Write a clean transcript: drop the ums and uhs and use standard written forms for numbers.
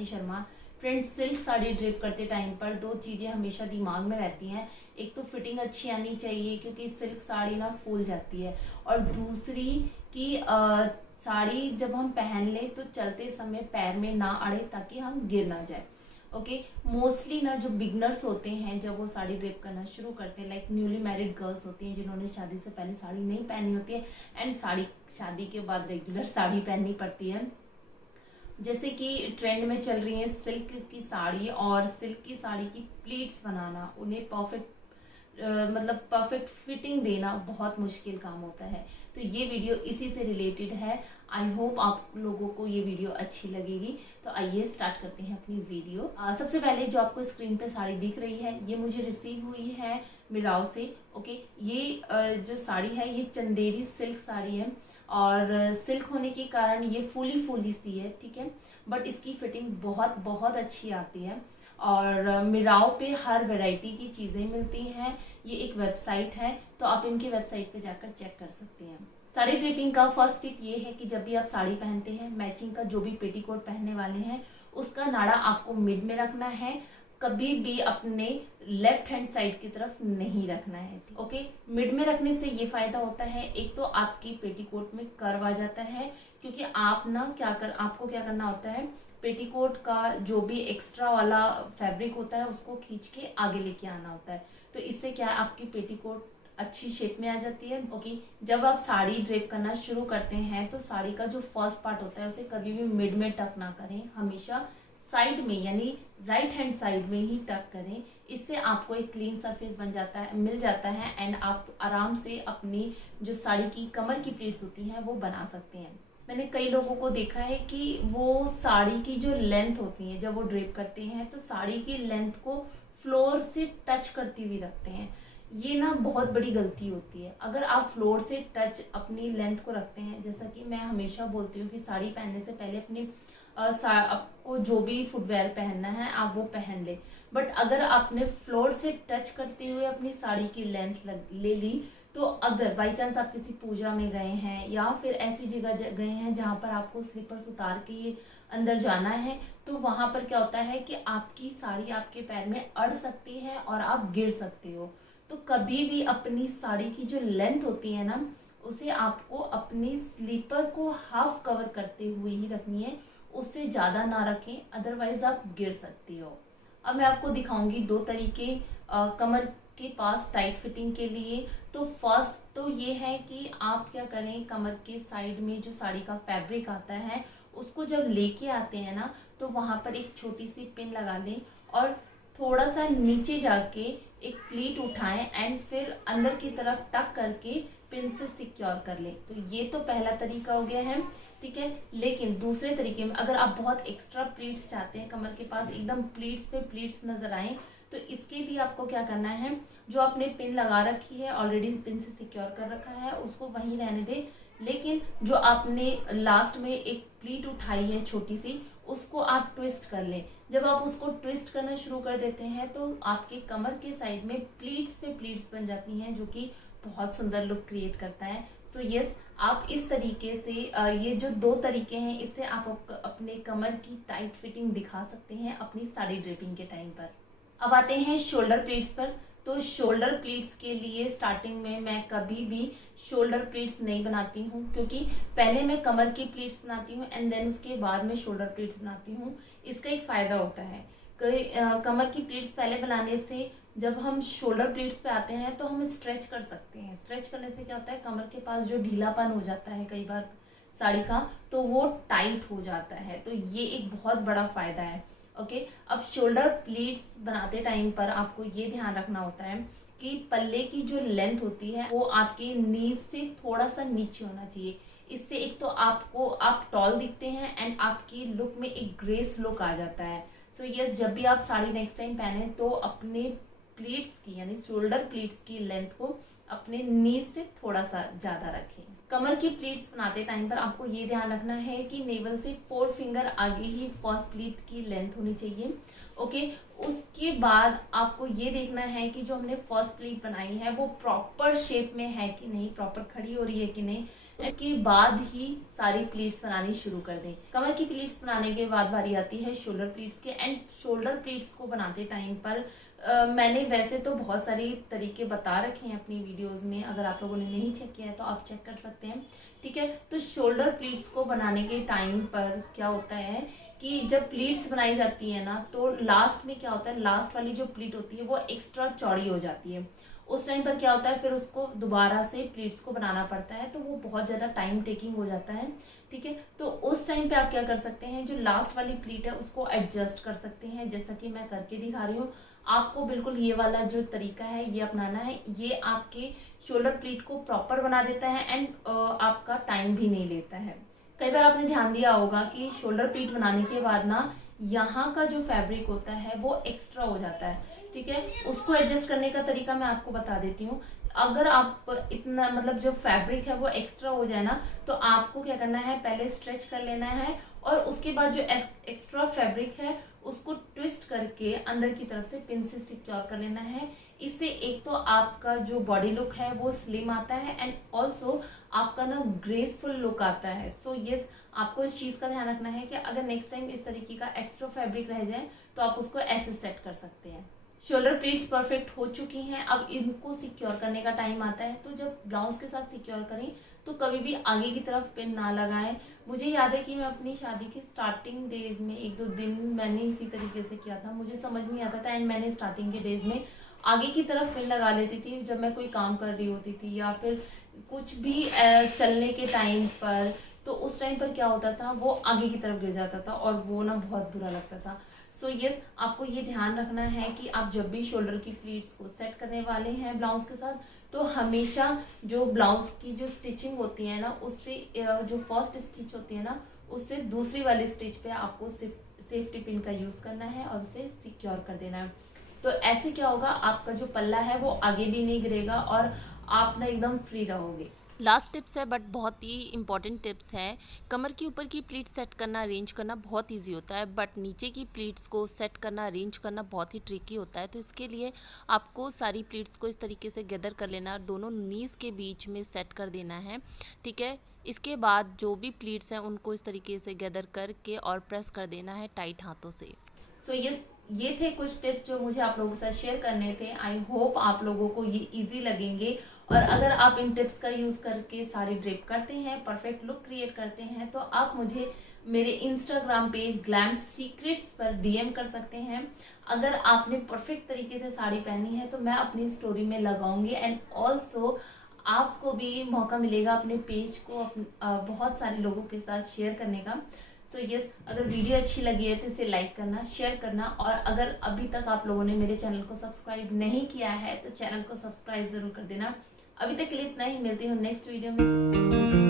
ख्याति Sharma. Friends, silk sari drape करते time पर दो चीज़ें हमेशा दिमाग में रहती हैं। एक तो फिटिंग अच्छी आनी चाहिए क्योंकि सिल्क साड़ी ना फूल जाती है, और दूसरी कि साड़ी जब हम पहन लें तो चलते समय पैर में ना अड़े ताकि हम गिर ना जाए। ओके, मोस्टली ना जो बिगनर्स होते हैं जब वो साड़ी ड्रेप करना शुरू करते हैं, लाइक न्यूली मैरिड गर्ल्स होती हैं जिन्होंने शादी से पहले साड़ी नहीं पहनी होती है एंड शादी के बाद रेगुलर साड़ी पहननी पड़ती है। जैसे कि ट्रेंड में चल रही है सिल्क की साड़ी, और सिल्क की साड़ी की प्लीट्स बनाना, उन्हें परफेक्ट मतलब परफेक्ट फिटिंग देना बहुत मुश्किल काम होता है। तो ये वीडियो इसी से रिलेटेड है। आई होप आप लोगों को ये वीडियो अच्छी लगेगी। तो आइए स्टार्ट करते हैं अपनी वीडियो। सबसे पहले जो आपको स्क्रीन पे साड़ी दिख रही है ये मुझे रिसीव हुई है मिराव से। ओके, ये जो साड़ी है ये चंदेरी सिल्क साड़ी है, और सिल्क होने के कारण ये फूली फूली सी है, ठीक है, बट इसकी फिटिंग बहुत बहुत अच्छी आती है। और मिराव पे हर वैरायटी की चीज़ें मिलती हैं। ये एक वेबसाइट है, तो आप इनकी वेबसाइट पे जाकर चेक कर सकते हैं। साड़ी ड्रेपिंग का फर्स्ट टिप ये है कि जब भी आप साड़ी पहनते हैं, मैचिंग का जो भी पेटीकोट पहनने वाले हैं उसका नाड़ा आपको मिड में रखना है, कभी भी अपने लेफ्ट हैंड साइड की तरफ नहीं रखना है। ओके, मिड में रखने से ये फायदा होता है, एक तो आपकी पेटीकोट में कर्व आ जाता है, क्योंकि आप ना आपको क्या करना होता है, पेटीकोट का जो भी एक्स्ट्रा वाला फैब्रिक होता है उसको खींच के आगे लेके आना होता है। तो इससे क्या है, आपकी पेटीकोट अच्छी शेप में आ जाती है। ओके, जब आप साड़ी ड्रेप करना शुरू करते हैं तो साड़ी का जो फर्स्ट पार्ट होता है उसे कभी भी मिड में टक ना करें, हमेशा साइड में यानी राइट हैंड साइड में ही टक करें। इससे आपको एक क्लीन सरफेस मिल जाता है एंड आप आराम से अपनी जो साड़ी की कमर की प्लीट्स होती हैं वो बना सकते हैं। मैंने कई लोगों को देखा है कि वो साड़ी की जो लेंथ होती है जब वो ड्रेप करते हैं तो साड़ी की लेंथ को फ्लोर से टच करती हुई रखते हैं। ये ना बहुत बड़ी गलती होती है। अगर आप फ्लोर से टच अपनी लेंथ को रखते हैं, जैसा कि मैं हमेशा बोलती हूँ कि साड़ी पहनने से पहले अपनी आपको जो भी फुटवेयर पहनना है आप वो पहन ले, बट अगर आपने फ्लोर से टच करते हुए अपनी साड़ी की लेंथ ले ली तो अगर बाई चांस आप किसी पूजा में गए हैं या फिर ऐसी जगह गए हैं जहाँ पर आपको स्लीपर्स उतार के अंदर जाना है, तो वहां पर क्या होता है कि आपकी साड़ी आपके पैर में अड़ सकती है और आप गिर सकते हो। तो कभी भी अपनी साड़ी की जो लेंथ होती है ना उसे आपको अपनी स्लीपर को हाफ कवर करते हुए ही रखनी है, उससे ज़्यादा ना रखें, अदरवाइज आप गिर सकती हो। अब मैं आपको दिखाऊंगी दो तरीके कमर के पास टाइट फिटिंग के लिए। तो फर्स्ट तो ये है कि आप क्या करें, कमर के साइड में जो साड़ी का फैब्रिक आता है उसको जब लेके आते हैं ना तो वहाँ पर एक छोटी सी पिन लगा लें और थोड़ा सा नीचे जाके एक प्लीट उठाएं एंड फिर अंदर की तरफ टक करके पिन से सिक्योर कर लें। तो ये तो पहला तरीका हो गया है, ठीक है। लेकिन दूसरे तरीके में अगर आप बहुत एक्स्ट्रा प्लीट्स चाहते हैं, कमर के पास एकदम प्लीट्स पे प्लीट्स नजर आए, तो इसके लिए आपको क्या करना है, जो आपने पिन लगा रखी है ऑलरेडी पिन से सिक्योर कर रखा है उसको वहीं रहने दें, लेकिन जो आपने लास्ट में एक प्लीट उठाई है छोटी सी उसको आप ट्विस्ट कर लें। जब आप उसको ट्विस्ट करना शुरू कर देते हैं तो आपके कमर के साइड में प्लीट्स पे प्लीट्स बन जाती हैं, जो कि बहुत सुंदर लुक क्रिएट करता है। सो यस, आप इस तरीके से ये जो दो तरीके हैं इससे आप अपने कमर की टाइट फिटिंग दिखा सकते हैं अपनी साड़ी ड्रेपिंग के टाइम पर। अब आते हैं शोल्डर प्लीट्स पर। तो शोल्डर प्लीट्स के लिए स्टार्टिंग में मैं कभी भी शोल्डर प्लीट्स नहीं बनाती हूँ, क्योंकि पहले मैं कमर की प्लीट्स बनाती हूँ एंड देन उसके बाद में शोल्डर प्लीट्स बनाती हूँ। इसका एक फायदा होता है कि कमर की प्लीट्स पहले बनाने से जब हम शोल्डर प्लीट्स पे आते हैं तो हम स्ट्रेच कर सकते हैं। स्ट्रेच करने से क्या होता है, कमर के पास जो ढीलापन हो जाता है कई बार साड़ी का तो वो टाइट हो जाता है, तो ये एक बहुत बड़ा फायदा है। ओके, अब शोल्डर प्लीट्स बनाते टाइम पर आपको ये ध्यान रखना होता है कि पल्ले की जो लेंथ होती है वो आपके नीज से थोड़ा सा नीचे होना चाहिए। इससे एक तो आप टॉल दिखते हैं एंड आपकी लुक में एक ग्रेस लुक आ जाता है। सो यस, जब भी आप साड़ी नेक्स्ट टाइम पहने तो अपने प्लीट्स की यानी शोल्डर प्लीट्स की लेंथ को अपने नीज से थोड़ा सा ज्यादा रखें। कमर की प्लीट्स बनाते टाइम पर आपको ये ध्यान रखना है कि नेवल से 4 फिंगर आगे ही फर्स्ट प्लीट की लेंथ होनी चाहिए। ओके, उसके बाद आपको ये देखना है कि जो हमने फर्स्ट प्लीट बनाई है वो प्रॉपर शेप में है कि नहीं, प्रॉपर खड़ी हो रही है कि नहीं। उसके बाद ही सारी प्लीट्स बनानी शुरू कर दें। कमर की प्लीट्स बनाने के बाद बारी आती है शोल्डर प्लीट्स के। एंड शोल्डर प्लीट्स को बनाते टाइम पर मैंने वैसे तो बहुत सारे तरीके बता रखे हैं अपनी वीडियोस में, अगर आप लोगों ने नहीं चेक किया है तो आप चेक कर सकते हैं, ठीक है। तो शोल्डर प्लीट्स को बनाने के टाइम पर क्या होता है कि जब प्लीट्स बनाई जाती है ना, तो लास्ट में क्या होता है, लास्ट वाली जो प्लीट होती है वो एक्स्ट्रा चौड़ी हो जाती है। उस टाइम पर क्या होता है, फिर उसको दोबारा से प्लीट्स को बनाना पड़ता है, तो वो बहुत ज़्यादा टाइम टेकिंग हो जाता है, ठीक है। तो उस टाइम पे आप क्या कर सकते हैं, जो लास्ट वाली प्लीट है उसको एडजस्ट कर सकते हैं, जैसा कि मैं करके दिखा रही हूँ। आपको बिल्कुल ये वाला जो तरीका है ये अपनाना है, ये आपके शोल्डर प्लीट को प्रॉपर बना देता है एंड आपका टाइम भी नहीं लेता है। कई बार आपने ध्यान दिया होगा कि शोल्डर प्लीट बनाने के बाद ना यहाँ का जो फैब्रिक होता है वो एक्स्ट्रा हो जाता है, ठीक है। उसको एडजस्ट करने का तरीका मैं आपको बता देती हूँ। अगर आप इतना मतलब जो फैब्रिक है वो एक्स्ट्रा हो जाए ना, तो आपको क्या करना है, पहले स्ट्रेच कर लेना है और उसके बाद जो एक्स्ट्रा फैब्रिक है उसको ट्विस्ट करके अंदर की तरफ से पिन से सिक्योर कर लेना है। इससे एक तो आपका जो बॉडी लुक है वो स्लिम आता है एंड ऑल्सो आपका ना ग्रेसफुल लुक आता है। सो यस, आपको इस चीज़ का ध्यान रखना है कि अगर नेक्स्ट टाइम इस तरीके का एक्स्ट्रा फैब्रिक रह जाए तो आप उसको ऐसे सेट कर सकते हैं। शोल्डर प्लीट्स परफेक्ट हो चुकी हैं, अब इनको सिक्योर करने का टाइम आता है। तो जब ब्लाउज के साथ सिक्योर करें तो कभी भी आगे की तरफ पिन ना लगाएं। मुझे याद है कि मैं अपनी शादी के स्टार्टिंग डेज में 1-2 दिन मैंने इसी तरीके से किया था, मुझे समझ नहीं आता था एंड मैंने स्टार्टिंग के डेज में आगे की तरफ पिन लगा लेती थी जब मैं कोई काम कर रही होती थी या फिर कुछ भी चलने के टाइम पर। तो उस टाइम पर क्या होता था, वो आगे की तरफ गिर जाता था और वो ना बहुत बुरा लगता था। सो यस, आपको ये ध्यान रखना है कि आप जब भी शोल्डर की प्लीट्स को सेट करने वाले हैं ब्लाउज के साथ, तो हमेशा जो ब्लाउज की जो स्टिचिंग होती है ना, उससे जो फर्स्ट स्टिच होती है ना, उससे दूसरी वाली स्टिच पे आपको सेफ्टी पिन का यूज़ करना है और उसे सिक्योर कर देना है। तो ऐसे क्या होगा, आपका जो पल्ला है वो आगे भी नहीं गिरेगा और आप ना एकदम फ्री रहोगे। लास्ट टिप्स है बट बहुत ही इंपॉर्टेंट टिप्स है। कमर के ऊपर की प्लीट सेट करना, अरेंज करना बहुत इजी होता है, बट नीचे की प्लीट्स को सेट करना, अरेंज करना बहुत ही ट्रिकी होता है। तो इसके लिए आपको सारी प्लीट्स को इस तरीके से गैदर कर लेना और दोनों नीज के बीच में सेट कर देना है, ठीक है। इसके बाद जो भी प्लीट्स हैं उनको इस तरीके से गैदर करके और प्रेस कर देना है टाइट हाथों से। सो ये थे कुछ टिप्स जो मुझे आप लोगों के साथ शेयर करने थे। आई होप आप लोगों को ये इजी लगेंगे और अगर आप इन टिप्स का यूज करके साड़ी ड्रेप करते हैं, परफेक्ट लुक क्रिएट करते हैं, तो आप मुझे मेरे इंस्टाग्राम पेज ग्लैम सीक्रेट्स पर डीएम कर सकते हैं। अगर आपने परफेक्ट तरीके से साड़ी पहनी है तो मैं अपनी स्टोरी में लगाऊंगी एंड ऑल्सो आपको भी मौका मिलेगा अपने पेज को बहुत सारे लोगों के साथ शेयर करने का। सो यस, अगर वीडियो अच्छी लगी है तो इसे लाइक करना, शेयर करना और अगर अभी तक आप लोगों ने मेरे चैनल को सब्सक्राइब नहीं किया है तो चैनल को सब्सक्राइब जरूर कर देना। अभी तक के लिए इतना ही, मिलती हूँ नेक्स्ट वीडियो में।